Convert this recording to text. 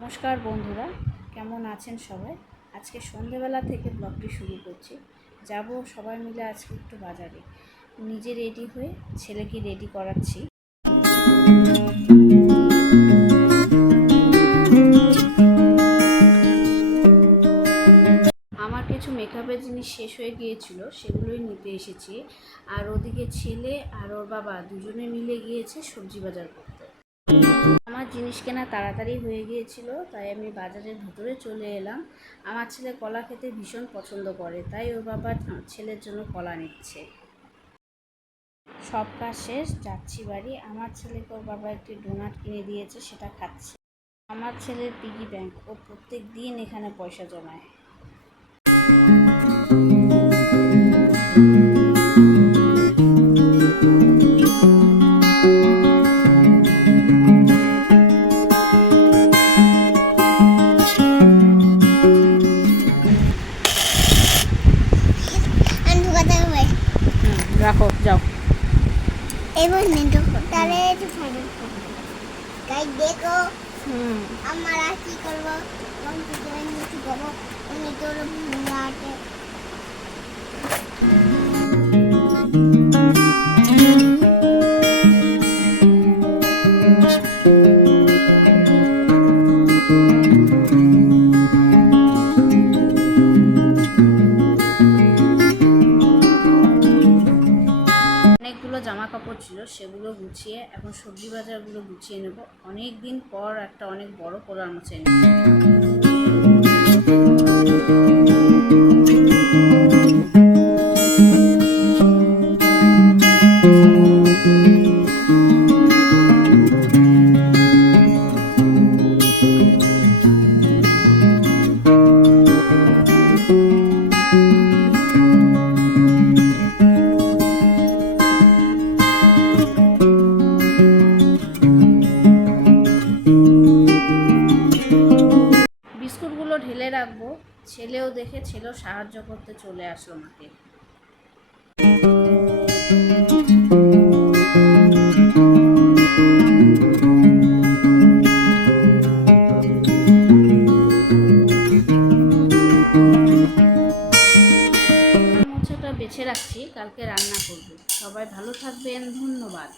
নমস্কার বন্ধুরা, কেমন আছেন সবাই? আজকে সন্ধেবেলা থেকে ব্লগটি শুরু করছি। যাব সবাই মিলে আজকে একটু বাজারে। নিজে রেডি হয়ে ছেলেকে রেডি করাচ্ছি। আমার কিছু মেকআপের জিনিস শেষ হয়ে গিয়েছিল, সেগুলোই নিতে এসেছি। আর ওদিকে ছেলে আর ওর বাবা দুজনে মিলে গিয়েছে সবজি বাজার করতে। আমার জিনিস কেনা তাড়াতাড়ি হয়ে গিয়েছিল, তাই আমি বাজারের ভিতরে চলে এলাম। আমার ছেলে কলা খেতে ভীষণ পছন্দ করে, তাই ওর বাবা ছেলের জন্য কলা নিচ্ছে। সব কাজ শেষ, যাচ্ছি বাড়ি। আমার ছেলেকে ওর বাবা একটি ডোনাট কিনে দিয়েছে, সেটা খাচ্ছে। আমার ছেলের পিগি ব্যাংক, ও প্রত্যেক দিন এখানে পয়সা জমায়। রাখো, যাও। এবার তাহলে গাইড দেখো। আমরা কি করবো? অনেকগুলো জামা কাপড় ছিল, সেগুলো গুছিয়ে এখন সবজি বাজারগুলো গুছিয়ে নেব। অনেক দিন পর একটা অনেক বড় পোলার মাছ এনেছি। বিস্কুটগুলো ঢেলে রাখবো। ছেলেও দেখে, ছেলেও সাহায্য করতে চলে আসলো আমাকে। মোচাটা বেছে রাখছি, কালকে রান্না করব। সবাই ভালো থাকবেন, ধন্যবাদ।